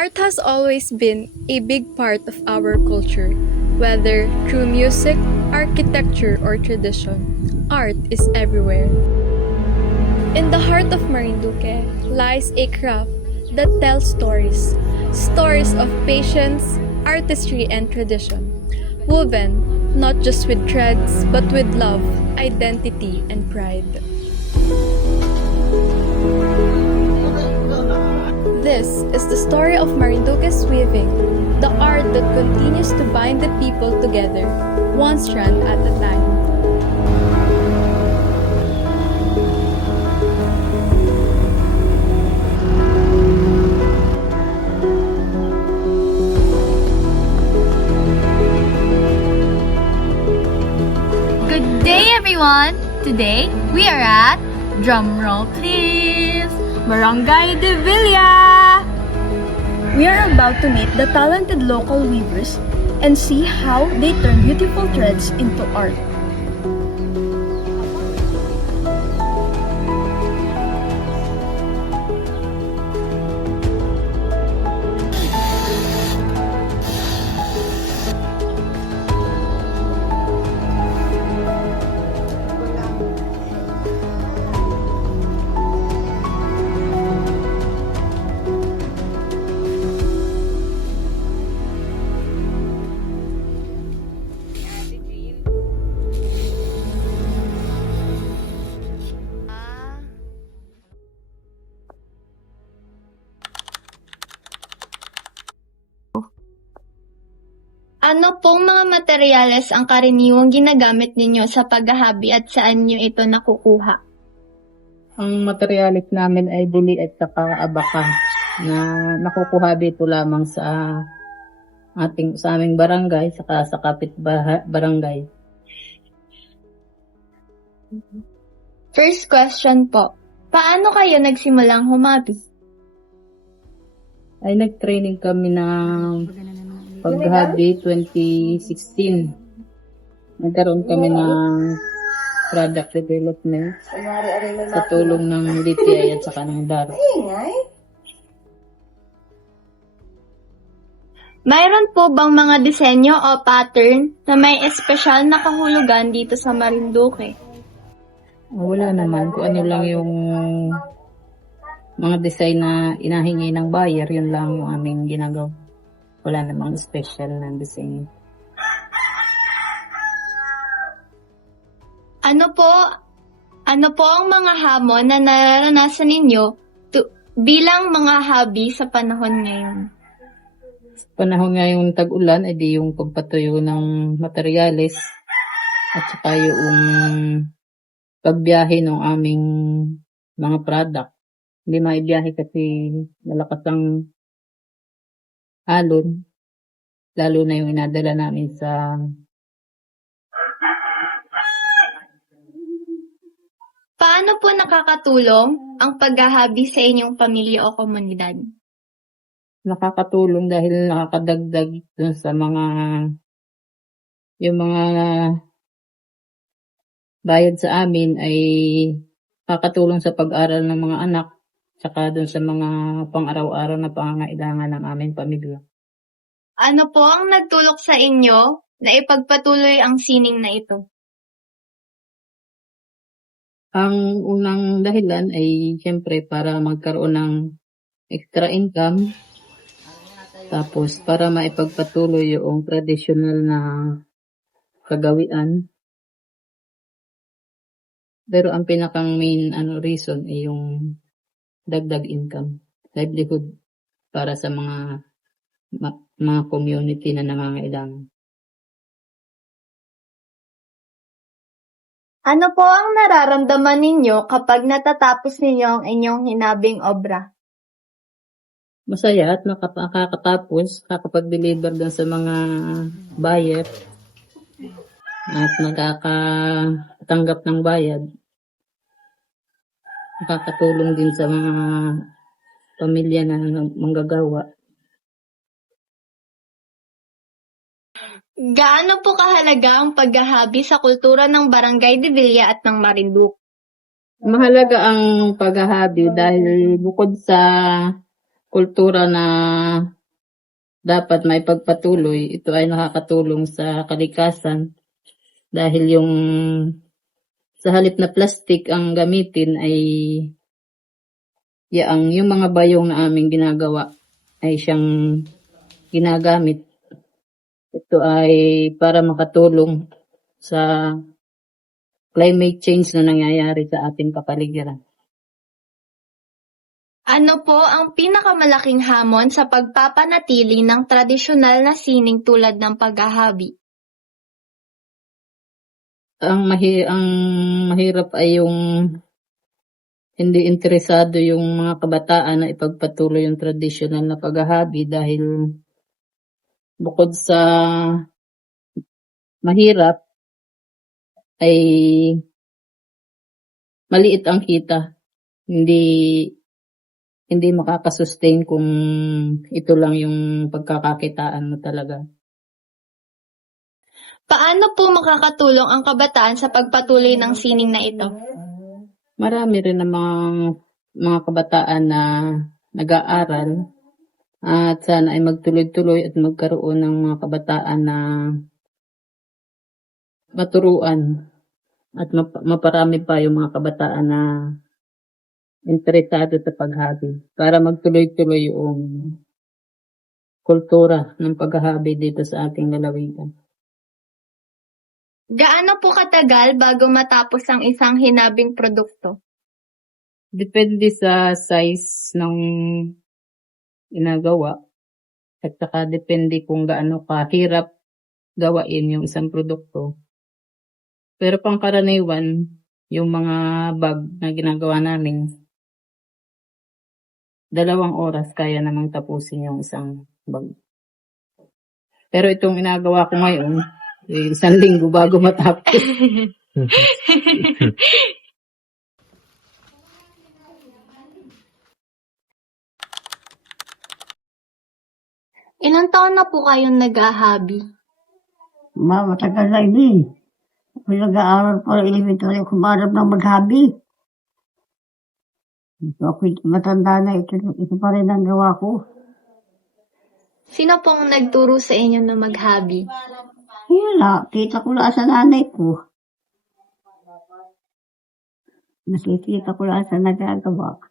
Art has always been a big part of our culture, whether through music, architecture, or tradition. Art is everywhere. In the heart of Marinduque lies a craft that tells stories, stories of patience, artistry, and tradition, woven not just with threads but with love, identity, and pride. This is the story of Marinduque's weaving, the art that continues to bind the people together, one strand at a time. Good day, everyone! Today, we are at, drumroll please, Barangay de Villa! We are about to meet the talented local weavers and see how they turn beautiful threads into art. Ano pong mga materyales ang karaniwang ginagamit ninyo sa paghahabi at saan nyo ito nakukuha? Ang materialis namin ay buli at saka abaka na nakukuha dito lamang sa aming barangay saka sa barangay. First question po, paano kayo nagsimulang humabi? Ay nag-training kami ng paghabi 2016. Nagkaroon kami ng product development sa tulong ng DTI at saka ng DARO. Mayroon po bang mga disenyo o pattern na may espesyal na kahulugan dito sa Marinduque? Wala naman. Kung ano lang yung mga design na inahingi ng buyer, yun lang yung aming ginagawa. Wala namang special na design. Ano po ang mga hamon na nararanasan ninyo bilang mga hobby sa panahon ngayon? Sa panahon ngayong tag-ulan, edi yung pagpatuyo ng materyales at saka yung pagbiyahe ng aming mga product. Hindi maibiyahe kasi malakas ang alon, lalo na yung inadala namin sa Paano po nakakatulong ang paghahabi sa inyong pamilya o komunidad? nakakatulong dahil nakakadagdag dun sa yung mga bayad sa amin ay nakakatulong sa pag-aral ng mga anak tsaka dun sa mga pang-araw-araw na pangangailangan ng aming pamilya. Ano po ang nagtulak sa inyo na ipagpatuloy ang sining na ito? Ang unang dahilan ay siyempre para magkaroon ng extra income, tapos para maipagpatuloy yung traditional na kagawian. Pero ang pinakang main reason ay yung dagdag income, livelihood para sa mga community na nangangailangan. Ano po ang nararamdaman ninyo kapag natatapos ninyo ang inyong hinabing obra? Masaya at nakakatapos, kakapag-deliver dun sa mga buyer at nakakatanggap ng bayad. Nakakatulong din sa mga pamilya na manggagawa. Gaano po kahalaga ang paghahabi sa kultura ng Barangay de Villa at ng Marinduque? Mahalaga ang paghahabi dahil bukod sa kultura na dapat may pagpatuloy. Ito ay nakakatulong sa kalikasan dahil yung sa halip na plastic ang gamitin ay yung mga bayong na aming ginagawa ay siyang ginagamit. Ito ay para makatulong sa climate change na nangyayari sa ating kapaligiran. Ano po ang pinakamalaking hamon sa pagpapanatili ng tradisyonal na sining tulad ng paghahabi? Ang mahirap ay yung hindi interesado yung mga kabataan na ipagpatuloy yung tradisyonal na paghahabi dahil bukod sa mahirap ay maliit ang kita. Hindi makakasustain kung ito lang yung pagkakakitaan mo talaga. Paano po makakatulong ang kabataan sa pagpatuloy ng sining na ito? Marami rin namang mga kabataan na nag-aaral at sana ay magtuloy-tuloy at magkaroon ng mga kabataan na maturuan at maparami pa yung mga kabataan na interesado sa paghahabi para magtuloy-tuloy yung kultura ng paghahabi dito sa ating lalawigan. Gaano po katagal bago matapos ang isang hinabing produkto? Depende sa size ng ginagawa at saka depende kung gaano kahirap gawain yung isang produkto. Pero pangkaraniwan, yung mga bag na ginagawa namin, 2 oras kaya namang tapusin yung isang bag. Pero itong inagawa ko ngayon, 1 linggo bago matapos. Ilang taon na po kayong nag-ahabi? Matagal na ini. Ako nag-aaral pa elementary, kumarap ng maghabi. Ako matanda na, ito pa rin ang gawa ko. Sino pong nagturo sa inyo na maghabi? Wala, kita ko lang sa nanay ko. Nakikita ko lang sa nagagawa.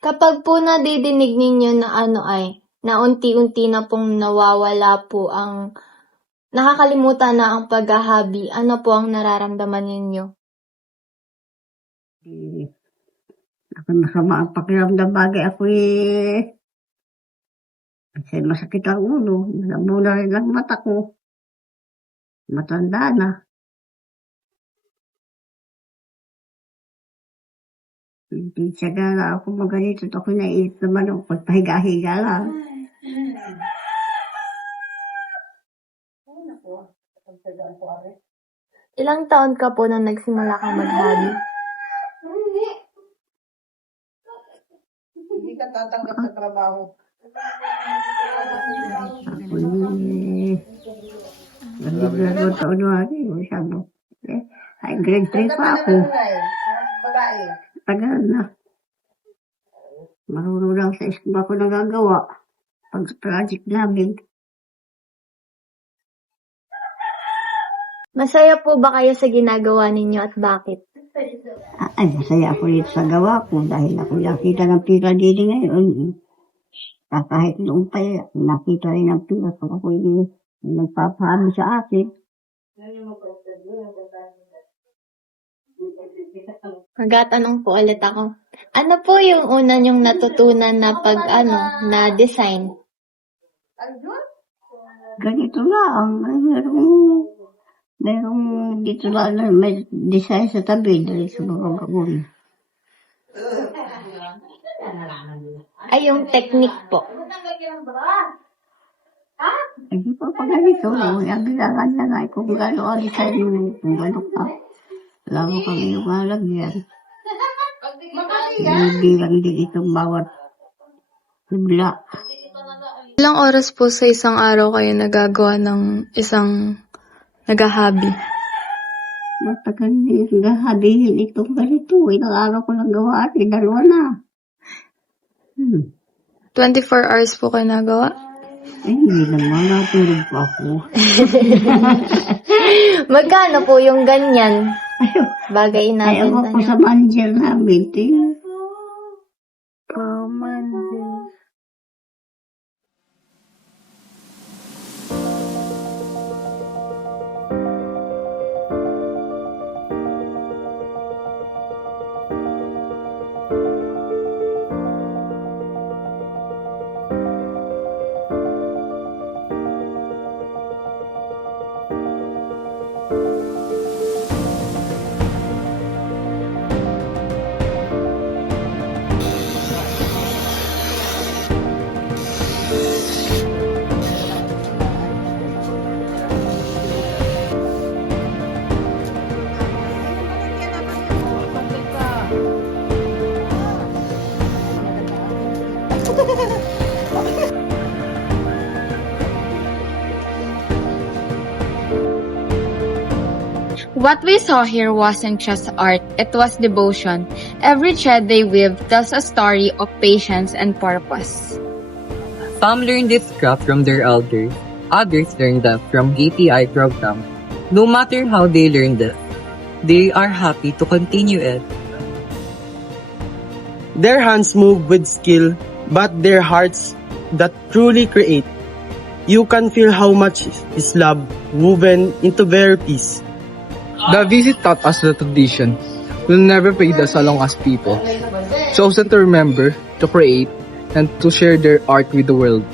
Kapag po nadidinig ninyo na na unti-unti na pong nawawala po nakakalimutan na ang paghahabi, ano po ang nararamdaman ninyo? Ako masama ang pakiramdam bagay ako kasi masakit ang ulo. Namula rin ang mata ko. Matanda na. Hindi siya gala ako maganito. Ako naiit naman ako pagpahiga-higa lang. Ilang taon ka po nang nagsimula kang maghabi? Hindi ka tatanggap sa trabaho. Ako nagigilagod taon na rin. Sabi mo, ay grade 3 pa ako. Babae. Tagal na. Marunong lang sa school ako nagagawa. Pag project namin. Masaya po ba kayo sa ginagawa ninyo at bakit? Ay, masaya ako dito sa gawa ko dahil ako nakita ng pira dito ngayon. Kahit noong pa nakita rin ng pira kung ako nagpapahami sa akin. Magtatanong po ulit ako. Ano po yung una nyong natutunan na na design? Ganito lang. Merong dito lang may design sa tabi dahil sa mga gawin. Ay, yung technique po. Hindi pa pa ganito. Ang bilangan na nga kung gano'n ang design mo. Kung gano'n ka. Alam mo kami yung malagyan. Bilang din itong bawat bigla. Ilang oras po sa isang araw kayo nagagawa ng isang naghahabi? Matagal din habihin itong ganito. Ilang araw ko lang gawa at dalawa na. 24 hours po kayo nagawa? Ay, hindi naman. Natulog pa ako. Magkano po yung ganyan? Bagay na Ayaw benta ako niyo. sa manager namin. What we saw here wasn't just art, it was devotion. Every thread they weave tells a story of patience and purpose. Some learn this craft from their elders, others learn that from GTI program. No matter how they learned it, they are happy to continue it. Their hands move with skill, but their hearts that truly create. You can feel how much is love woven into their piece. The visit taught us the tradition will never fade as long as people, chosen to remember, to create, and to share their art with the world.